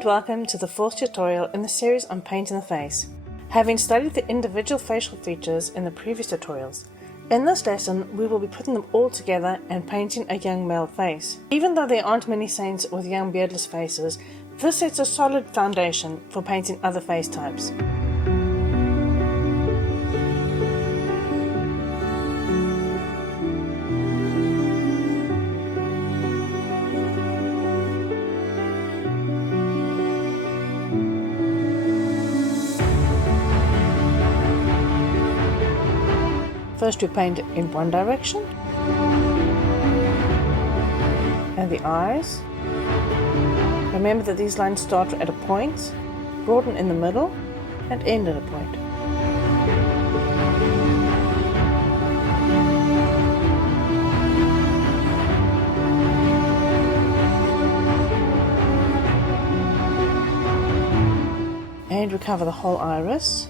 and welcome to the fourth tutorial in the series on painting the face. Having studied the individual facial features in the previous tutorials, in this lesson we will be putting them all together and painting a young male face. Even though there aren't many saints with young beardless faces, this sets a solid foundation for painting other face types. First we paint in one direction, and the eyes. Remember that these lines start at a point, broaden in the middle, and end at a point. And we cover the whole iris.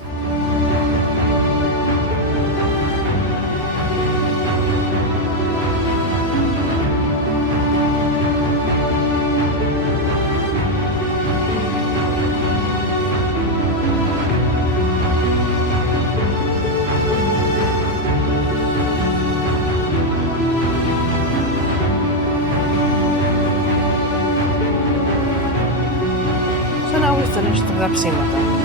So now we've finished the Grapsimata.